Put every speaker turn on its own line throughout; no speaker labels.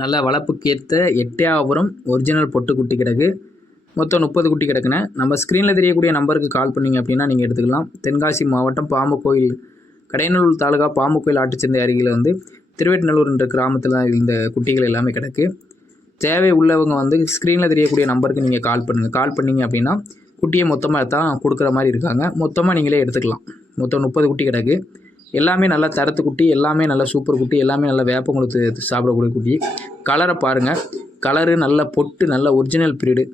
நல்லா வளர்ப்புக்கு ஏற்ற எட்டயாபுரம் ஒரிஜினல் பொட்டு குட்டி கிடக்கு. மொத்தம் முப்பது குட்டி கிடக்குண்ணே நம்ம ஸ்க்ரீனில் தெரியக்கூடிய நம்பருக்கு கால் பண்ணீங்க அப்படின்னா நீங்கள் எடுத்துக்கலாம். தென்காசி மாவட்டம் பாம்பு கோயில் கடையநல்லூர் தாலுகா பாம்பு கோயில் ஆட்டுச்சந்தை அருகில் வந்து திருவேட்டநல்லூர் என்ற கிராமத்தில் தான் இந்த குட்டிகள் எல்லாமே கிடக்கு. தேவை உள்ளவங்க வந்து ஸ்க்ரீனில் தெரியக்கூடிய நம்பருக்கு நீங்கள் கால் பண்ணுங்கள் கால் பண்ணீங்க அப்படின்னா குட்டியை மொத்தமாக தான் கொடுக்குற மாதிரி இருக்காங்க. மொத்தமாக நீங்களே எடுத்துக்கலாம். மொத்தம் முப்பது குட்டி கிடக்கு. எல்லாமே நல்லா தரத்து குட்டி எல்லாமே நல்லா சூப்பர் குட்டி எல்லாமே நல்லா வேப்பங்குளத்து சாப்பிடக்கூடிய குட்டி. கலரை பாருங்கள் கலரு நல்ல பொட்டு நல்ல ஒரிஜினல் பீரியடு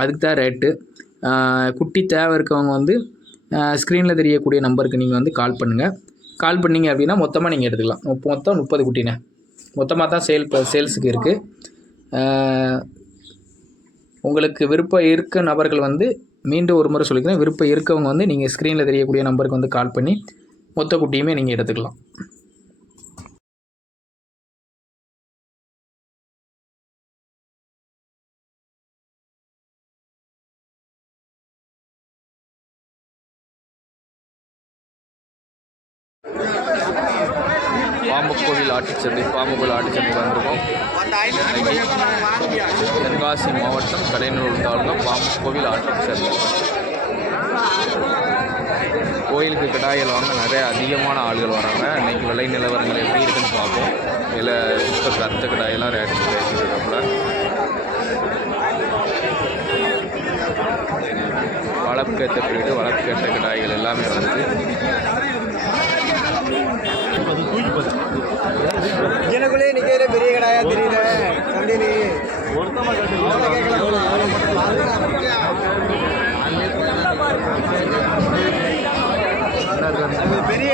அதுக்கு தான் ரேட்டு குட்டி தேவை இருக்கவங்க வந்து ஸ்க்ரீனில் தெரியக்கூடிய நம்பருக்கு நீங்கள் வந்து கால் பண்ணுங்கள் கால் பண்ணீங்க அப்படின்னா மொத்தமாக நீங்கள் எடுத்துக்கலாம். மொத்தம் முப்பது குட்டினே மொத்தமாக தான் சேல் சேல்ஸுக்கு இருக்குது உங்களுக்கு விருப்பம் இருக்க நபர்கள் வந்து மீண்டும் ஒரு முறை சொல்லிக்கிறேன். விருப்பம் இருக்கவங்க வந்து நீங்கள் ஸ்க்ரீனில் தெரியக்கூடிய நம்பருக்கு வந்து கால் பண்ணி மொத்த குட்டியுமே நீங்கள் எடுத்துக்கலாம். பாம்புக்கோவில் ஆட்டுச்சந்தை பாம்புக்கோவில் ஆட்டுச்சந்தைக்கு வந்திருக்கோம். தென்காசி மாவட்டம் கடையனூர் தாலுகா பாம்புக்கோவில் ஆட்டுச்சந்தை கோயிலுக்கு கிடாய்கள் வாங்க நிறைய அதிகமான ஆளுகள் வராங்க. இன்றைக்கி விலை நிலவரங்கள் எப்படி இருக்குன்னு பார்ப்போம். இதில் இப்போ கருத்த கிடாயெல்லாம் ரேட் பேசியிருக்காப்புல வளர்க்கேற்ற பீரியடு வளர்க்கேற்ற கிடாய்கள் எல்லாமே வந்து
எனக்குள்ளே நிக்கிற பெரிய கடாயா தெரியல சண்டையிலே பெரிய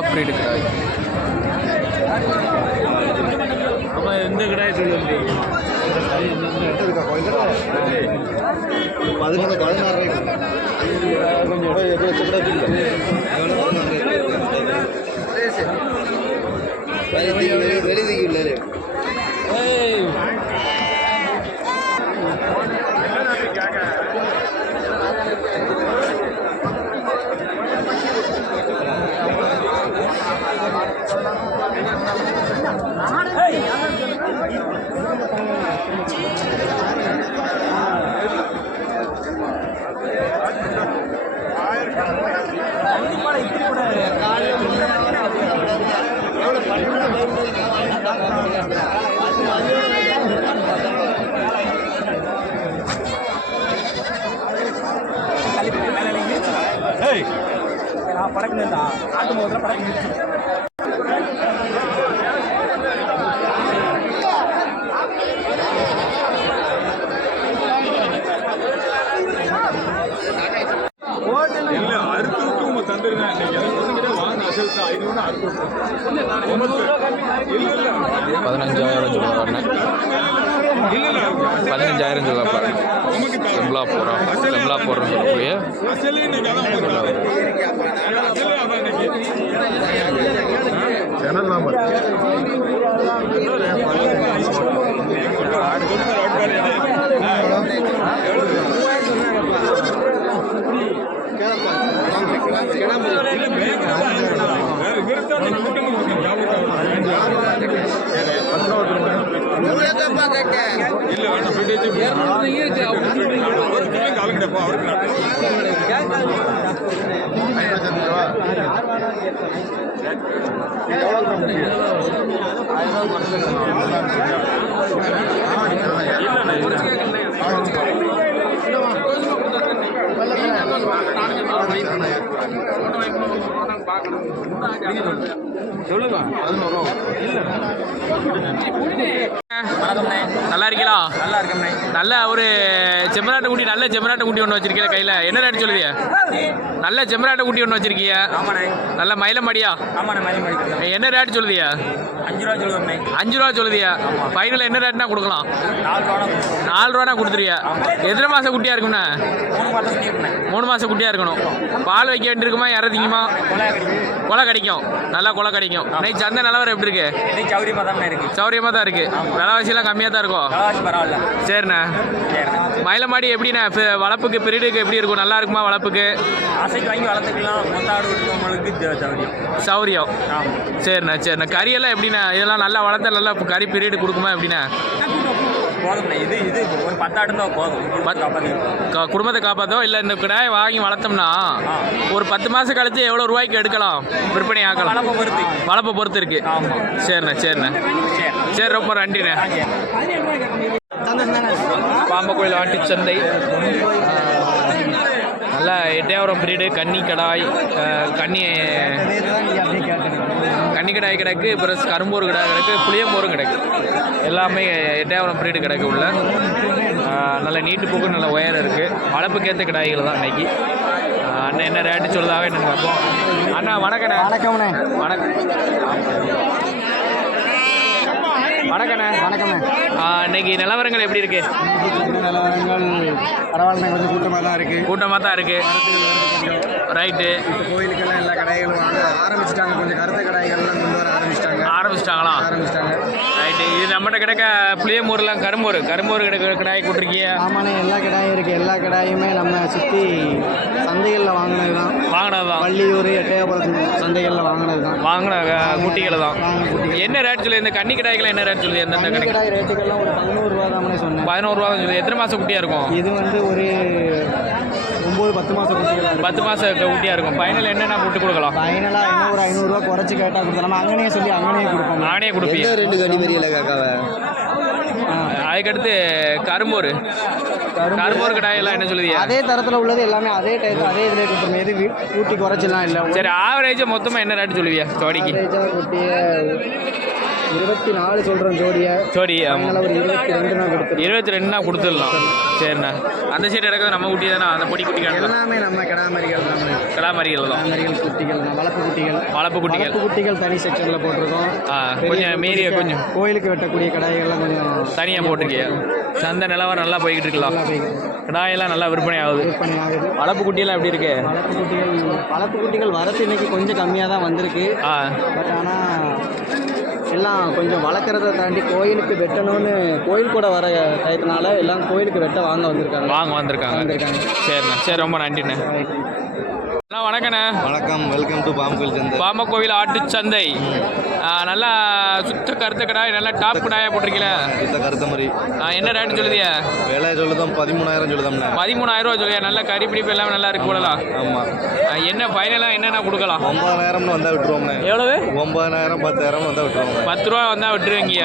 டாப் பிரீடு கிடாய்
எந்த கடாயை சொல்லுங்க. பதினொன்று பதினாறு கொஞ்சம் வெளிதிக்கு உள்ளது
இல்ல அறுத்து விட்டு உங்க தந்துருங்க நீங்க எனக்கு ஒண்ணுங்கிட்ட வாங்க அசல் தான் ஐநூறு அறுத்து விட்டு உமக்கு இல்ல இல்ல
பதினஞ்சாயிரம் சொல்ல
இல்ல
பதினஞ்சாயிரம் சொல்ல
உமக்கு
செம்லா போகிறோம் செம்லா போடுறோம் சொல்லக்கூடிய
இல்ல வேண்டாம் போயிட்டு வச்சு அவருக்கு சொல்லுங்க
நல்லா இருக்கீங்களா?
நல்லா இருக்கேன்
நல்ல ஒரு செம்மராட்டு குட்டி நல்ல செம்மராட்டு குட்டி ஒன்று வச்சிருக்கீங்க கையில். என்ன ரேட் சொல்லுதிய? நல்ல செம்மராட்டு குட்டி ஒன்று வச்சிருக்கீங்க
ஆமாண்ணே.
நல்ல மயிலம் மடியா
ஆமாண்ணே மணி மணிக்கு
என்ன ரேட் சொல்லுதியா?
அஞ்சு ரூபா சொல்லுவேண்ணே
அஞ்சு ரூபா சொல்லுதியா? ஃபைனல் என்ன ரேட்னா கொடுக்கலாம்.
நாலு ரூபா
நாலு ரூபானா கொடுத்துறியா எத்தனை மாதம் குட்டியாக இருக்கும்ண்ணா?
மூணு மாதம்
குட்டியாக இருக்கணும். பால் வைக்க வேண்டியிருக்குமா இறதிக்குமா கொலை கிடைக்கும். நல்லா கொலை கிடைக்கும். இன்னைக்கு சந்தை நிலவரம் எப்படி இருக்கு?
சௌரியமாக தான் இருக்கு.
விலைவாசியெல்லாம் கம்மியாக தான் இருக்கும். சரிண்ணே.
சரி
மயில மயில மாடி எப்படிண்ணே? வளர்ப்புக்கு பிரீடுக்கு எப்படி இருக்கும்? நல்லா இருக்குமா வளர்ப்புக்கு?
ஆசைக்கு வாங்கி வளர்த்துக்கலாம். மொத்த ஆடு இருக்கவங்களுக்கு ஜ- சௌகரியம்
சௌரியம்.
ஆமாம்
சரிண்ணே சரிண்ணே. கறியெல்லாம் எப்படிண்ணே? இதெல்லாம் நல்லா வளர்த்தா நல்லா கறி பீரியடு கொடுக்குமா எப்படிண்ணே?
போதும்ண்ணே. இது ஒரு தான் போதும்.
குடும்பத்தை காப்பாற்றோ இல்லை இந்த கிடாயை வாங்கி வளர்த்தோம்னா ஒரு பத்து மாதம் கழிச்சு எவ்வளோ ரூபாய்க்கு எடுக்கலாம்? விற்பனை ஆக்கலாம்
வளர்ப்பை பொறுத்து.
வளர்ப்பை பொறுத்து இருக்கு. சரிண்ணே சரிண்ணே.
சரி.
ரொம்ப நன்றிண்ணே. பாம்பக்கோயில் ஆட்டுச்சந்தை நல்லா எட்டையாவரம் பிரீடு கன்னி கடாய் கன்னி கன்னி கடாய் கிடக்கு ப்ளஸ் கரும்பூர் கடாய் கிடக்கு புளியம்பூரும் கிடக்கு. எல்லாமே எட்டையாவரம் பிரீடு கிடக்கு உள்ள. நல்ல நீட்டு போக்கு நல்ல உயரம் இருக்குது வளர்ப்புக்கேற்ற கிடாய்கள் தான் இன்னைக்கு. அஹ், அண்ணன் என்ன ரேட்டு சொல்லுதாக என்னன்னு பார்ப்போம். அண்ணா வணக்கண்ணே.
வணக்கம்ண்ணே.
வணக்கம். வணக்கண்ணே.
வணக்கம்ண்ணே.
அஹ், இன்னைக்கு நிலவரங்கள் எப்படி இருக்கு?
நிலவரங்கள் பரவாயில்ல கொஞ்சம் கூட்டமாக தான் இருக்கு.
கூட்டமாக தான் இருக்கு. ரைட்டு.
இப்போ கோயிலுக்கெல்லாம் எல்லா கடைகளும் ஆரம்பிச்சிட்டாங்க. கொஞ்சம் கருத்த கடைகள்லாம் கொண்டு வர ஆரம்பிச்சிட்டாங்க.
ஆரம்பிச்சிட்டாங்களா?
ஆரம்பிச்சிட்டாங்க.
இது நம்மகிட்ட கிடக்க புளியமூர்லாம் கரும்பூர். கரும்பூர் கிடக்க கடாய் கூட்டிருக்கிய
ஆமாண்ணே எல்லா கடாயும் இருக்குது எல்லா கடாயுமே நம்ம சுற்றி சந்தைகளில் வாங்கினது தான்
வாங்கினது தான்
வள்ளியூர் எட்டயபுரம் சந்தைகளில் வாங்கினது தான்
வாங்கின குட்டிகளை. தான். என்ன ரேட் சொல்லி? இந்த கன்னி கடாய்க்கெல்லாம் என்ன ரேட் சொல்லி எந்தெந்த
கன்னி
கடைக்கு?
கடாய் ரேட்டுக்கெல்லாம் ஒரு பதினோரு ரூபா தான் சொன்னேன்.
பதினோரு ரூபா சொல்லி எத்தனை மாதம் குட்டியாக இருக்கும்?
இது வந்து ஒரு ஒம்பது பத்து மாதம் இருக்கும்
பத்து மாதம் குட்டியாக இருக்கும். ஃபைனல் என்னென்ன கூட்டு கொடுக்கலாம்.
ஃபைனலாக இன்னும் ஒரு ஐநூறுரூவா குறைச்சி கேட்டால் கொடுத்தோம் நம்ம அங்கனே சொல்லி அங்கனே கொடுப்போம்.
நானே கொடுப்பீங்க.
ரெண்டு கடி பெரியல காக்காவை?
அதுக்கடுத்து கரும்பூர் கரும்பூர் கடாயெல்லாம் என்ன சொல்லுதியா
அதே தரத்தில் உள்ளது எல்லாமே அதே டைப் அதே இதில் கொடுப்போம் எது கூட்டி குறைச்சலாம் இல்லை.
சரி ஆவரேஜாக மொத்தமாக என்ன ரேட் சொல்லுவியா?
குட்டிய இருபத்தி நாலு சொல்கிறோம் ஜோடியை.
ஜோடி
அதனால ஒரு இருபத்தி ரெண்டு நான்
இருபத்தி ரெண்டுனா கொடுத்துடலாம். சரிண்ணா. அந்த சைடு எடுக்கிறது நம்ம குட்டி தானே அந்த பொடி குட்டி
எல்லாமே நம்ம கிடாமரிகள் தான்.
கலாமரிகள் தான்.
கிடாமரிகள் குட்டிகள் வளர்ப்பு குட்டிகள்.
வளர்ப்பு குட்டிகள்.
வளர்ப்பு குட்டிகள் தனி செக்ஷனில் போட்டிருக்கோம்.
கொஞ்சம் மீறிய கொஞ்சம்.
கோயிலுக்கு வெட்டக்கூடிய கடாய்கள்லாம் கொஞ்சம்
தனியாக போட்டிருக்கிய? சந்தை நிலவரம் நல்லா போய்கிட்டு இருக்கலாம் கடாயெல்லாம் நல்லா விற்பனை ஆகுது வளர்ப்பு குட்டியெல்லாம் எப்படி இருக்கு?
வளர்ப்பு குட்டிகள் வளர்ப்பு குட்டிகள் வரத்து இன்னைக்கு கொஞ்சம் கம்மியாக தான் வந்திருக்கு பட் ஆனால் எல்லாம் கொஞ்சம் வளர்க்குறத தாண்டி கோயிலுக்கு வெட்டணும்னு கோயில் கூட வர டயத்தினால எல்லாம் கோயிலுக்கு வெட்ட வாங்க வந்திருக்காங்க.
வாங்க வந்திருக்காங்க.
வந்திருக்காங்க.
சரிண்ணா. சரி ரொம்ப நன்றிண்ணே. அண்ணா வணக்கண்ணே.
வணக்கம். வெல்கம் டு பாம்புகள் சந்தை.
பாமக்கோவில் ஆட்டுச்சந்தை ஆ, நல்லா சுத்த கருத்த கடாய் நல்லா டாப் கடாயாக போட்டிருக்கீங்களே
இந்த கருத்த மாதிரி.
என்ன ரேட்டு சொல்லுதியா?
விலை சொல்லுதோம் பதிமூணாயிரம் சொல்லுதோம்ல
பதிமூணாயிரம் ரூபா சொல்லியா நல்லா கறி பிடிப்பு எல்லாமே நல்லா இருக்கு போலலாம்
ஆமாம்
என்ன ஃபைனலாக என்னென்ன கொடுக்கலாம்?
ஒன்பதாயிரம்னு வந்தால் விட்டுருவோம்ண்ணே.
எவ்வளவு?
ஒன்பதாயிரம் பத்தாயிரம் வந்தால் விட்டுருவோம்
பத்து ரூபா வந்தால் விட்டுருவீங்க.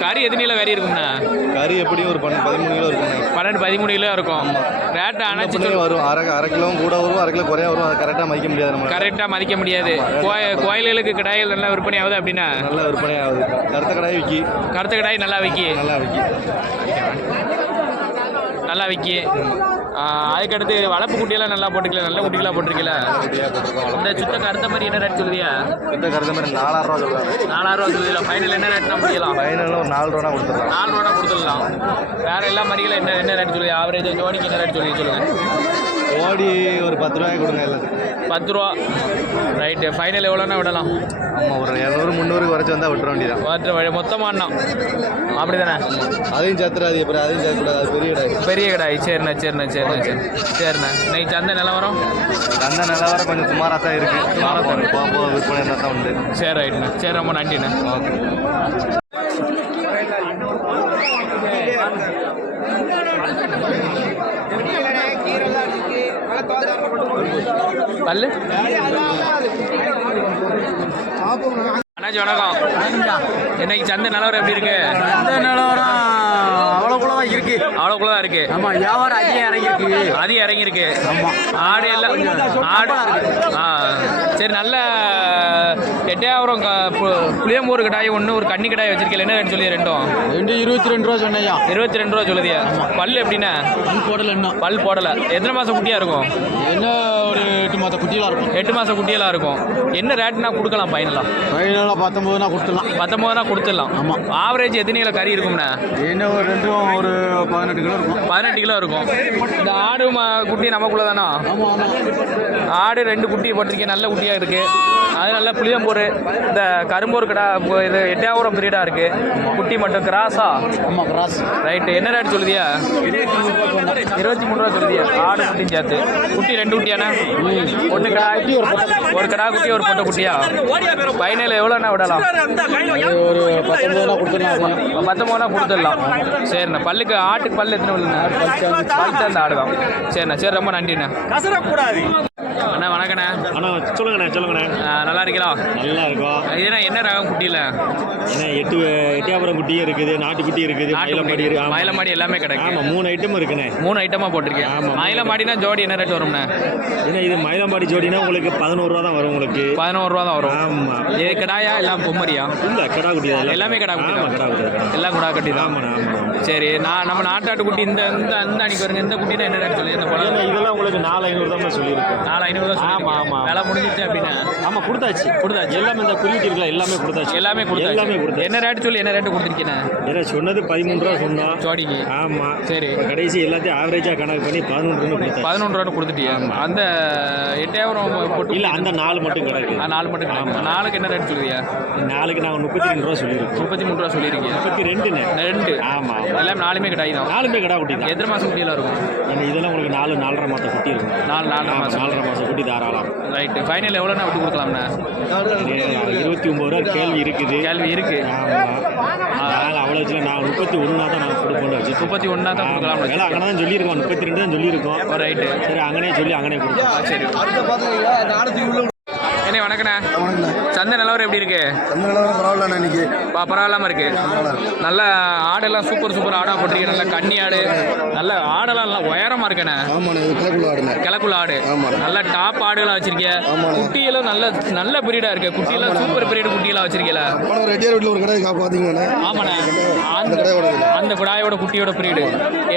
கறி எத்தனையில் கறி இருக்கும்ண்ணா?
கறி எப்படியும் ஒரு பன்னெண்டு பதிமூணு கிலோ இருக்குண்ணே
பன்னெண்டு பதிமூணு கிலோ இருக்கும். ரேட்டை அணைச்சி
வரும். அரை அரை கிலோவும் கூட வரும் அரை கிலோ குறைய வரும். அதை கரெக்டாக மதிக்க முடியாது நம்ம
கரெக்டாக மதிக்க முடியாது. கோய- கோயில்களுக்கு கடாய்கள் நல்லா விற்பனை ஆகுது அப்படின்னா?
நல்லா விற்பனை ஆகுது. கருத்த கடாய் விக்கி.
கருத்த கடாய் நல்லா விக்கி.
நல்லா விக்கி.
நல்லா விக்கி. ஆ, அதுக்கடுத்து வளர்ப்பு குட்டியெல்லாம் நல்லா போட்டுக்கல நல்ல குட்டிகளாக போட்டிருக்கல? இந்த சுத்த கருத்த மாதிரி என்ன ரேட் சொல்லுவியா?
இந்த கருத்த மாதிரி நாலாயிரம் ரூபா சொல்லுவாங்க
நாலாயிரம் ரூபா சொல்லுவீங்களா ஃபைனல் என்ன ரேட்னா முடியலாம்?
ஃபைனலில் ஒரு நாலு ரூபா கொடுத்துருவோம்
நாலு ரூபா கொடுத்துடலாம். வேற எல்லா மறிகளும் என்ன என்ன ரேட் சொல்லுவீங்க ஆவரேஜ் ஜோடிக்கு என்ன ரேட் சொல்லி சொல்லுங்க.
ஓடி ஒரு பத்து ரூபாய் கொடுங்க எல்லாத்துக்கும்.
பத்து ரூபா ரைட்டு ஃபைனல் எவ்வளோன்னா விடலாம்.
ஆமாம் ஒரு இரநூறு முந்நூறு குறைச்சி வந்தால் விட்டுற வேண்டியதான்
மொத்த வழி- மொத்தமா அண்ணா. அப்படி தானே
அதையும் சேர்த்துறாது அப்புறம் அதையும் சேர்க்கக்கூடாது அது பெரிய இடம்
பெரிய கடாய். சரிண்ணா சரிண்ணா சரிண்ணா சரி. சரிண்ணா. இன்னைக்கு சந்தை நிலவரம்?
அந்த நிலவரம் கொஞ்சம் சுமாராக தான் இருக்குது மாரத்தான் போக போக விற்பனை தான் உண்டு.
சரி ரைட்டுண்ணா. சரி ரொம்ப நன்றிண்ணா.
ஓகே.
பல்லு? அண்ணாச்சி வணக்கம். இன்னைக்கு சந்தை நிலவரம் எப்படி இருக்கு?
அந்த நிலவரம் அவ்வளோக்குள்ள தான் இருக்கு.
அவ்வளோக்குள்ள தான் இருக்கு.
ஆமா வியாபாரம் அதிகம் இறங்கியிருக்கு.
அதிகம் இறங்கியிருக்கு. ஆடு எல்லாம் ஆடு ஆ சரி நல்ல எட்டையாவரம் க- பு- புளியம்பூர் கடாய் ஒன்று ஒரு கன்னி கடாய் வச்சிருக்கீங்க. என்ன சொல்லி ரெண்டும்?
ரெண்டு இருபத்தி ரெண்டு ரூபா சொன்னையா
இருபத்தி ரெண்டு ரூபா சொல்லுதியா? பல் எப்படின்னா
போடல இன்னும்.
பல் போடலை. எத்தனை மாதம் குட்டியாக இருக்கும்?
என்ன
ஒரு எட்டு மாத குட்டியெல்லாம் இருக்கும்.
எட்டு மாதம் குட்டியெல்லாம் இருக்கும். என்ன ரேட்னா கொடுக்கலாம் ஃபைனலாக
ஃபைனலாக பத்தொம்பதுனா கொடுத்துடலாம்.
பத்தொம்போதுனா கொடுத்துடலாம்.
ஆமாம்.
ஆவரேஜ் எத்தனை கிலோ கறி இருக்கும்ண்ணா?
என்ன ஒரு ரெண்டும் ஒரு பதினெட்டு கிலோ இருக்கும்.
பதினெட்டு கிலோ இருக்கும். இந்த ஆடு மா குட்டி நமக்குள்ள தானா ஆடு ரெண்டு குட்டி போட்டிருக்கேன். நல்ல குட்டியாக இருக்குது அது நல்ல புளியம்போர். இந்த கரும்போர் கடா இப்போ இது எட்டாயிரம் பிரீடாக இருக்குது குட்டி மட்டும் கிராஸா?
ஆமாம் கிராஸ்.
ரைட்டு என்ன ரேட் சொல்லுதியா? இருபத்தி மூணு ரூபா சொல்லுதியா? ஆடு குட்டியும் சேர்த்து. குட்டி ரெண்டு குட்டியாண்ணா? ஒன்று கடா ஒரு கடா குட்டி ஒரு பொட்டை குட்டியா? ஃபைனல் எவ்வளோண்ணா விடலாம்?
ஒரு பத்தொம்போதுனா கொடுத்துடலாம்.
பத்தொம்போதுனா கொடுத்துடலாம் சரிண்ணா பல்லுக்கு ஆட்டுக்கு பல்லு எத்தனை பல்லுண்ணா பல் சேர்ந்த ஆடுதான். சரிண்ணா சரி ரொம்ப நன்றிண்ணா. அண்ணா வணக்கண்ணே.
அண்ணா சொல்லுங்கண்ணே சொல்லுங்கண்ணே.
நல்லா இருக்கீங்களா
நல்லா இருக்கும்
இதுனா என்ன ரகம் குட்டியில்?
ஏன்னா எட்டு எட்டியாபுரம் குட்டியும் இருக்குது நாட்டுக்குட்டி இருக்குது மயிலம்பாடி இருக்கு.
மயிலமாடி எல்லாமே கிடைக்கும்
ஆமாம் மூணு ஐட்டம் இருக்குண்ணே.
மூணு ஐட்டமாக போட்டிருக்கேன்
ஆமா.
மயிலமாடினா ஜோடி என்ன ரேட் வரும்ண்ணே?
ஏன்னா இது மயிலம்பாடி ஜோடினா உங்களுக்கு பதினோரு ரூபா தான் வரும் உங்களுக்கு.
பதினோரு ரூபா தான் வரும்.
ஆமாம்
இது கிடாயா எல்லாம் பொம்மரியா?
இல்லை கடா குட்டி
எல்லாமே கிடா குட்டி
ஆமாம்
எல்லாம் குடா கட்டி தான்.
ஆமாண்ணா ஆமாம்
சரி நான் நம்ம நாட்டாட்டு குட்டி இந்த இந்த இந்த அன்னைக்கு வருங்க. இந்த குட்டினா என்ன ரேட் சொல்லி? இந்த
இதெல்லாம் உங்களுக்கு நாலு ஐநூறு தான் சொல்லியிருக்கேன்.
நாலு ஐநூறு தான்
ஆமா, ஆமா.
விலை முடிஞ்சிச்சு அப்படின்னா?
ஆமாம் கொடுத்தாச்சு. கொடுத்தாச்சு. எல்லாமே இந்த குருவிக்கு இருக்குல்ல எல்லாமே கொடுத்தாச்சு.
எல்லாமே கொடுத்தாச்சு.
எல்லாமே கொடுத்தாச்சு.
என்ன ரேட் சொல்லி என்ன ரேட் கொடுத்துருக்கீங்க?
ஏன்னா சொன்னது பதிமூணு ரூபா சொன்னோம்
ஜோடிக்கு.
ஆமாம்
சரி.
கடைசி எல்லாத்தையும் ஆவரேஜாக கணக்கு பண்ணி பதினொன்று கொடுத்தாச்சு.
பதினொன்று ரூபா கொடுத்துட்டியா? அந்த எட்டாயிரம் பொட்டு
இல்லை அந்த நாலு மட்டும் கிடக்கு.
ஆ, நாலு மட்டும் கிடைக்கும் நாளுக்கு என்ன ரேட் சொல்லுவியா?
நாளைக்கு நாங்கள் முப்பத்தி ரெண்டு ரூபா சொல்லியிருக்கோம்.
முப்பத்தி மூணு ரூபா சொல்லியிருக்கீங்க.
முப்பத்தி ரெண்டுண்ணே
ரெண்டு.
ஆமாம்
எல்லாம் நாலுமே கிடையாது தான்
நாலுமே கடா குட்டி தான்.
எத்தனை மாதம் குட்டியில் இருக்கும்?
ஏன்னா இதெல்லாம் உங்களுக்கு நாலு நாலரை மாதம் குட்டி இருக்கும்.
நாலு நாலரை மாதம்
நாலரை மாதம் குட்டி தாராளம்.
ரைட்டு. ஃபைனல் எவ்வளோண்ணா விட்டு கொடுக்கலாம்ண்ணா?
இருபத்தி ஒம்பது ரூபா கேள்வி இருக்குது.
கேள்வி இருக்கு.
நாங்கள் அவ்வளோ வச்சுல நான் முப்பத்தி ஒன்றா தான் நான் கொடுப்போம்னு வச்சு
முப்பத்தி ஒன்றா தான் கொடுக்கலாம்.
விலை அங்கே தான் சொல்லியிருக்கோம். முப்பத்தி ரெண்டு தான் சொல்லியிருக்கோம்.
ரைட்டு.
சரி அங்கனே சொல்லி அங்கனே கொடுப்போம்.
சரி. என்ன வணக்கண்ணே. சந்தை நிலவரம் எப்படி இருக்கு?
பரவாயில்ல இன்னைக்கு.
பரவாயில்லாம இருக்கு. நல்ல ஆடெல்லாம் சூப்பர் சூப்பர் ஆடா போட்டிருக்கு நல்ல கன்னி ஆடு. நல்ல ஆடெல்லாம் நல்லா உயரமா இருக்கண்ணே.
கிழக்குள்ள
ஆடு. நல்ல டாப் ஆடுகளா வச்சிருக்கிய. குட்டியெல்லாம் நல்ல நல்ல பிரீடா இருக்கு. குட்டியெல்லாம் சூப்பர் பிரீடு குட்டியெல்லாம் வச்சிருக்கீல
போன ரெட்டியார் வீட்டில் ஒரு கடை பார்த்தீங்களாண்ணே
ஆமாண்ணே.
அந்த
அந்த
கடையோட
குட்டியோட பிரீடு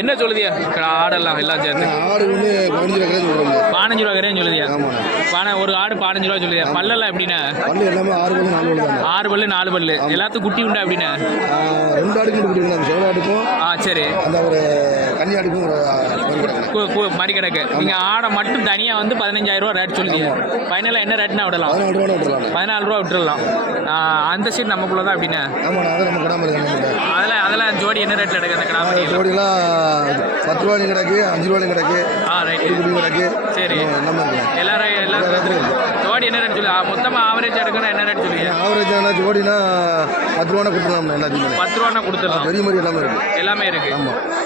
என்ன சொல்லுதியா? ஆடெல்லாம் எல்லாம் சேர்ந்து
ஆடு வந்து பதினஞ்சு ரூபா கடை சொல்கிறோங்க
பதினஞ்சு ரூபா வரையும் சொல்லுதியா? பானை ஒரு ஆடு பதினஞ்சு ரூபா சொல்லுதியா? பல்லெல்லாம் எப்படின்னா
பல்லு எல்லாமே ஆறு பல்லு நாலு பல்லு
ஆறு பல்லு நாலு பல்லு. எல்லாத்துக்கும் குட்டி உண்டா அப்படின்னா
ரெண்டு ஆடுக்கு கொடுக்குறாங்க அந்த செவல ஆடுக்கும்
ஆ சரி.
அந்த ஒரு கன்னி ஆடுக்கும் ஒரு
மடி கிடக்கு நீங்க ஆடை மட்டும் தனியா வந்து பதினஞ்சாயிரம் ரூபா ரேட் சொல்லுதீங்க ஃபைனலா என்ன ரேட்னா விடலாம்?
பதினாலு ரூபா
ஆ, அந்த சீட் நமக்குள்ள தான் அப்படின்னா
ஆமாண்ணே அதை நம்ம கடை மாதிரி தானே
அதில் அதெல்லாம் ஜோடி என்ன ரேட்ல எடுக்குது அந்த கிடாமடி
ஜோடிலாம் பத்து ரூபாயும் கிடக்கு அஞ்சு ரூபாயும் கிடக்கு
ஆ ரைட்
கிடக்கு.
சரி. எல்லாரும்
எல்லா
ஜோடி என்ன ரேட் சொல்லி மொத்தமாக ஆவரேஜ் எடுக்கணும் என்ன ரேட் சொல்லுவீங்க
ஆவரேஜ் ஆனால் ஜோடினா பத்து ரூபானா கொடுத்துடலாம் எல்லாத்தையுமே.
பத்து ரூபானா கொடுத்துடலாம்.
பெரிய மாதிரி எல்லாமே இருக்கு.
எல்லாமே இருக்கு.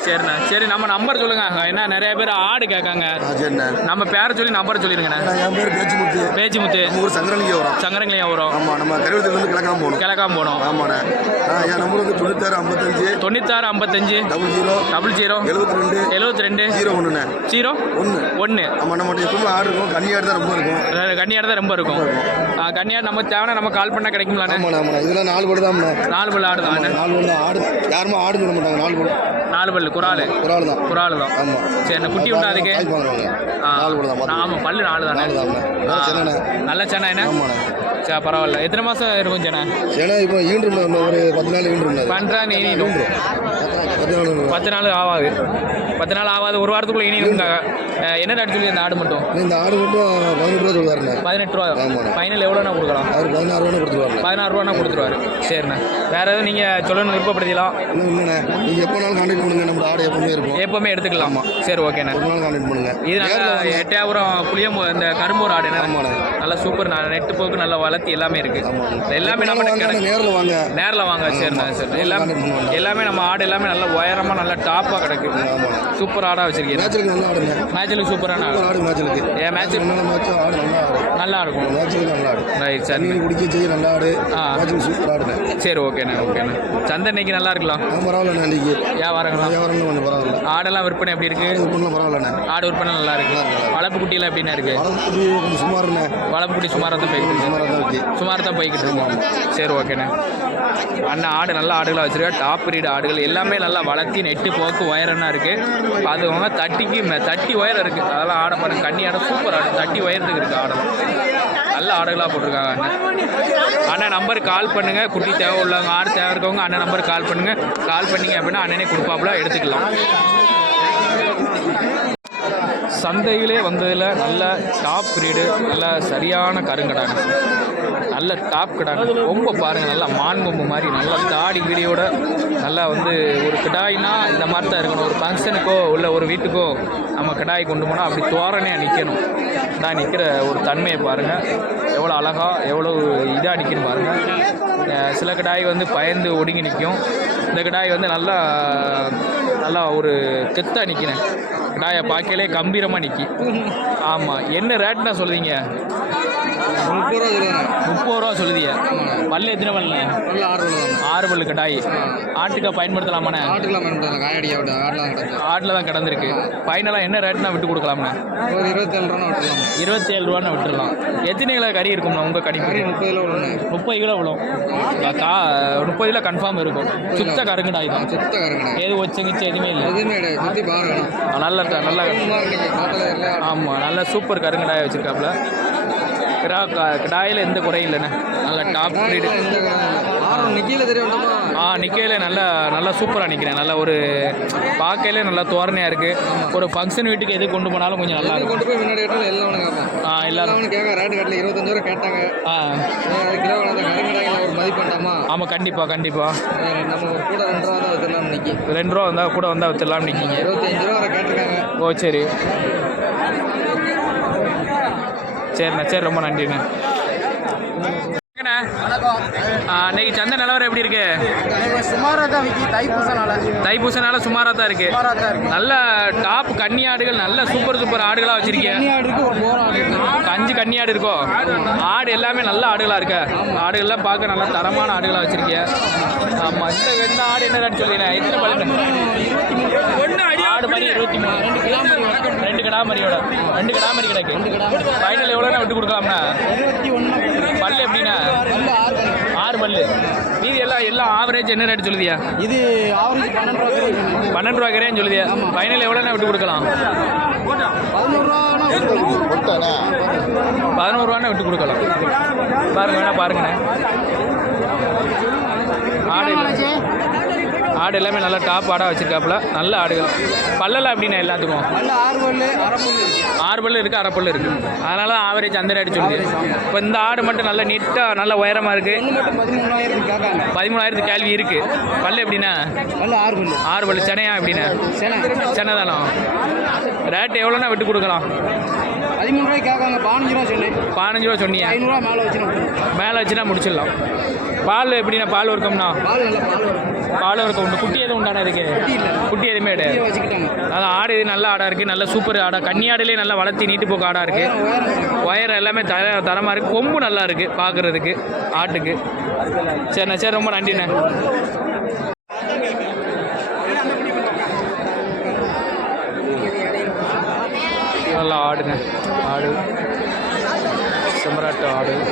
சரிண்ணா. சரி நம்ம நம்பர் சொல்லுங்க. ஏன்னா நிறைய பேர் ஆடு கேட்காங்க.
சரிண்ணே.
நம்ம பேரை சொல்லி நம்பர் சொல்லிருங்கண்ணே
நான் என் பேர் பேச்சுமுத்து.
பேச்சிமுத்து.
நம்ம ஊர் சங்கரலிங்க வரோம்.
சங்கரங்களையா வரும்.
ஆமாம் நம்ம கருவத்துலேருந்து கிழக்காம போகணும்.
கிழக்காம போனோம்
ஆமாண்ணே. என் நம்பர் வந்து தொண்ணூத்தாறு ஐம்பத்தஞ்சு.
தொண்ணூத்தாறு ஐம்பத்தஞ்சு.
Double zero.
Double zero.
எழுபத்தி ரெண்டு
எழுபத்தி ரெண்டு
ஜீரோ ஒன்றுண்ணே.
ஜீரோ?
ஒன்று.
ஒன்று.
ஆமாம் நம்மகிட்ட எப்பவுமே ஆடு இருக்கும். கன்னி ஆடு தான் ரொம்ப இருக்கும்.
கன்னியாடு தான் ரொம்ப இருக்கும். ஆ, கன்னியாடு நம்ம தேவை நம்ம கால் பண்ணால்
ஆமாண்ணே இதெல்லாம் நாலு பல்லு தான்ண்ணே.
நாலு பல்லு ஆடு தான்
நாலு பல்லு தான். ஆடு யாருமே ஆடுன்னு சொல்ல மாட்டாங்க. நாலு பல்லு
நாலு பல்லு குறாலு.
ஆள் தான்.
குறாலு தான்.
ஆமாம்
சரி குட்டி உண்டா அதுக்கு.
நாலு பல்லு தான்
ஆமாம் பல்லு நாலு தானே? நல்ல சென்னை என்ன சரி பரவாயில்ல. எத்தனை மாதம் இருக்கும் சென்னை
சென்னை இப்போ ஈண்டு ஒரு பத்து நாள் ஈண்டு
பண்ணுறா நீ
ஈண்டு பத்து நாள்
நாள் ஆகாது பத்து நாள் ஆகாது ஒரு வாரத்துக்குள்ள இனி என்ன ரேட் சொல்லி அந்த ஆடு மட்டும்?
இந்த ஆடு மட்டும் பதினெட்டு ரூபா சொல்லுவாருண்ணே.
பதினெட்டு ரூபா. ஃபைனல் எவ்வளோண்ணா கொடுக்கலாம்?
அவர் பதினாறு ரூபா கொடுத்துருவாருண்ணே.
பதினாறு ரூபாண்ணா கொடுத்துருவாரு. சரிண்ணா. வேற எதுவும் நீங்கள் சொல்லணும்
இல்லைண்ணே. நீங்கள் எப்போ நாளும் கான்டாக்ட் பண்ணுங்க. நம்ம ஆடு எப்பவுமே இருக்கும்.
எப்பவுமே எடுத்துக்கலாமா. சரி ஓகேண்ணா.
எப்போ நாளும் கான்டாக்ட் பண்ணுங்க.
இது நல்லா. எட்டையாபுரம் புளியம்பு இந்த கரும்பூர் ஆடு என்ன. நல்லா சூப்பர் நெட்டு போக்கு நல்லா வளர்த்தி எல்லாமே இருக்கு
ஆமாண்ணே.
எல்லாமே நம்ம கிடைக்கும்
நேரில் வாங்க
நேரில் வாங்க சரிண்ணா சரி எல்லாமே. எல்லாமே நம்ம ஆடு எல்லாமே நல்ல உயரமாக நல்ல டாப்பாக கிடக்கு
ஆமாண்ணே.
சூப்பர் ஆடாக வச்சிருக்கீங்க.
மேட்சுக்கு நல்லா ஆடுங்க.
மேட்சுக்கு சூப்பரான ஆடு.
ஆடு மேட்சுக்கு
ஏன் match?
நல்ல மேட்ச் ஆடு நல்லா ஆடு.
நல்லா இருக்கும்
மேட்சுக்கு நல்லா ஆடு.
ரைட் சரி.
தண்ணி குடிக்க செய்ய நல்லா ஆடு. மேட்சுக்கு சூப்பர் ஆடுங்க.
சரி ஓகேண்ணா ஓகேண்ணா. சந்தை இன்னைக்கு நல்லா இருக்கலாம்
பரவாயில்லண்ணே இன்னைக்கு.
வியாபாரங்களா?
வியாபாரம் கொஞ்சம் பரவாயில்ல.
ஆடெல்லாம் விற்பனை எப்படி இருக்கு?
பண்ணலாம் பரவாயில்லண்ணே.
ஆடு விற்பனை நல்லா இருக்கு. வளர்ப்பு குட்டியெல்லாம் எப்படிண்ணா இருக்கு?
வளர்ப்பு கொஞ்சம் சுமாருண்ணே.
வளர்ப்பு குட்டி சுமாராக தான் போயிட்டு இருக்கு.
இருக்கு.
சுமார் தான் போய்கிட்டு இருக்கோம் சரி ஓகேண்ணே. அண்ணன் ஆடு நல்ல ஆடுகளாக வச்சுருக்கா. டாப் ரீடு ஆடுகள் எல்லாமே நல்லா வளர்த்தி நெட்டு போக்கு உயரம்னா இருக்குது பார்த்துக்கோங்க தட்டிக்கு மே- தட்டி ஒயர் இருக்குது அதெல்லாம் ஆட பாருங்க. கண்ணி ஆடை சூப்பர் ஆடு. தட்டி உயரத்துக்கு இருக்குது ஆடெல்லாம் நல்ல ஆடுகளாக போட்டிருக்காங்க அண்ணன் அண்ணன் நம்பருக்கு கால் பண்ணுங்கள் குட்டி தேவை உள்ளவங்க ஆடு தேவை இருக்கவங்க அண்ணன் நம்பருக்கு கால் பண்ணுங்கள் கால் பண்ணீங்க அப்படின்னா அண்ணனே கொடுப்பாப்புல. எடுத்துக்கலாம். சந்தையிலே வந்ததில் நல்ல டாப் ரீடு நல்ல சரியான கருங்கடாங்க நல்ல டாப் கிடாங்க ரொம்ப பாருங்கள் நல்லா மான் கொம்பு மாதிரி நல்லா தாடி வீடியோட நல்லா வந்து ஒரு கிடாய்னா இந்த மாதிரி தான் இருக்கணும். ஒரு ஃபங்க்ஷனுக்கோ இல்லை ஒரு வீட்டுக்கோ நம்ம கிடாய் கொண்டு போனால் அப்படி தோரணையாக நிற்கணும் கிடாய் நிற்கிற ஒரு தன்மையை பாருங்கள் எவ்வளோ அழகாக எவ்வளோ இதாக நிற்கின்னு பாருங்கள் சில கிடாய் வந்து பயந்து ஒடுங்கி நிற்கும் இந்த கிடாய் வந்து நல்லா நல்லா ஒரு கெத்தாக நிற்கினேன் கிடாயை பார்க்கலே கம்பீரமாக நிற்கி ஆமாம் என்ன ரேட்னா சொல்லுவீங்க?
முப்பது ரூபா சொல்லுவாங்க
முப்பது ரூபா சொல்லுதிய பல்லு எத்தனை பல்ல?
நல்ல ஆறு ரூபா
ஆறு பல்லு கடாய் ஆட்டுக்கா பயன்படுத்தலாமாண்ணே?
ஆட்டுக்கெல்லாம் பயன்படுத்தலாம் காயடியா விட ஆடலாம் கிடக்கும்
ஆட்டில் தான் கிடந்திருக்கு. ஃபைனலாக என்ன ரேட்னா விட்டு கொடுக்கலாம்ண்ணே?
ஒரு இருபத்தேழு ரூபா விட்டுலாம்
இருபத்தி ஏழு ரூபான்னு விட்டுடலாம் எத்தனை கிலோ கறி இருக்கும்ண்ணா உங்கள்
கறி
கடிப்பு
முப்பது கிலோ ஒன்று
முப்பது கிலோ விழும். கா முப்பது கிலோ கன்ஃபார்ம் இருக்கும். சுத்த கருங்கடாய் தான்
சுத்த கறக்கணும்
ஏது ஒச்சங்கிச்சு எதுவுமே இல்லை.
எதுவுமே சுற்றி பாருங்க
நல்ல நல்ல ஆமாம் நல்ல சூப்பர் கருங்கடாயை வச்சுருக்காப்புல. கிடா கிடாயில் எந்த குறையும் இல்லைண்ணே. நல்ல டாப் ப்ரீடு
எந்த ஆறு நிக்கல தெரிய வேண்டாமா?
ஆ நிற்கையில் நல்லா நல்லா சூப்பராக நிற்கிறேன் நல்லா ஒரு பார்க்கையிலே நல்லா தோரணையாக இருக்குது ஒரு ஃபங்க்ஷன் வீட்டுக்கு எது கொண்டு போனாலும் கொஞ்சம் நல்லா இருக்கும்.
கொண்டு போய் முன்னாடி எல்லாம்
ஆ எல்லாரும்.
கேட்க ரேட்டு கட்டல. இருபத்தஞ்சு ரூபா கேட்டாங்க.
ஆ.
கிலோ ஒரு மதிப்பு
ஆமாம் கண்டிப்பாக கண்டிப்பாக
நம்ம கூட ரெண்டு ரூபா தான் வச்சிடலாம் இன்னைக்கு
ரெண்டு ரூபா வந்தால் கூட வந்தால் வித்துடலாம் நிற்கிங்க
இருபத்தஞ்சு ரூபா கேட்டிருக்காங்க.
ஓ சரி. சரிண்ணே சரி ரொம்ப நன்றிண்ணே. இன்னைக்கு சந்தை நிலவரம் எப்படி இருக்கு?
சுமாராக தான் விக்கி. தைப்பூசனால.
தைப்பூசனால சுமாராக தான் இருக்கு. நல்ல டாப் கன்னி ஆடுகள் நல்ல சூப்பர் சூப்பர் ஆடுகளா வச்சிருக்கீங்க. கஞ்சி கன்னி ஆடு இருக்கோ? ஆடு எல்லாமே நல்ல ஆடுகளா இருக்க? ஆடுகள்லாம் பார்க்க நல்ல தரமான ஆடுகளா வச்சிருக்கீங்க. ஆமா இந்த இந்த ஆடு என்ன ரேட் சொல்லுங்க எத்தனை பல்லு ஆடு மாதிரி இருபத்தி மூணு. கிடாமரியோட ரெண்டு கிடாமரி கிடக்கு. ஃபைனல் எவ்வளோண்ணா விட்டு
ஒன்று
பல்லு எப்படின்னா? ஆறு பல்லு. மீதி எல்லாம் எல்லாம் ஆவரேஜ் என்ன ரேட் சொல்லுதியா?
இது ஆவரேஜ் பன்னெண்டு ரூபா
பன்னெண்டு ரூபா கிரேன்னு சொல்லுதியா? ஃபைனல் எவ்வளோண்ணா விட்டு கொடுக்கலாம்?
பதினோரு ரூபா
பதினோரு ரூபான்னு விட்டு கொடுக்கலாம். பாருங்க வேணா பாருங்கண்ணே. ஆடு ஆடு எல்லாமே நல்லா டாப் ஆடாக வச்சிருக்காப்புல. நல்ல ஆடுகள். பல்லெல்லாம் எப்படிண்ணா எல்லாத்துக்கும்
ஆறு பல்லு
இருக்குது அரை பல்லு இருக்குது அதனால தான் ஆவரேஜ் அந்த ரேட்டு சொல்லுது. இப்போ இந்த ஆடு மட்டும் நல்ல நீட்டாக நல்ல உயரமாக இருக்குது பதிமூணாயிரத்து கேள்வி இருக்குது பல்லு எப்படின்னா
ஆறு பல்லு.
ஆறு பல்லு. சென்னையா எப்படின்னா சென்னை தானோ? ரேட் எவ்வளோண்ணா விட்டு கொடுக்கலாம்?
பதிமூணு ரூபாய்க்கு கேட்காங்க பதினஞ்சு ரூபா சொன்னேன்.
பதினஞ்சு ரூபா சொன்னீங்க
ஐநூறுரூவா மேலே வச்சுருக்கோம்
மேலே வச்சுனா முடிச்சிடலாம். பால் எப்படிண்ணா? பால் இருக்கோம்னா
பால் நல்ல பால்
பால் உண்டு. குட்டி எதுவும் உண்டான இருக்கு குட்டி எதுவுமே கிடையாது. அது ஆடு இது நல்ல ஆடாக இருக்குது நல்ல சூப்பர் ஆடா. கன்னி ஆடுலேயே நல்லா வளர்த்தி நீட்டு போக்கு ஆடாக இருக்குது. ஒயர் எல்லாமே தர தரமாக இருக்குது கொம்பு நல்லா இருக்குது பார்க்குறதுக்கு ஆட்டுக்கு. சரிண்ணா சரி ரொம்ப நன்றிண்ணே. நல்லா ஆடுங்க ஆடு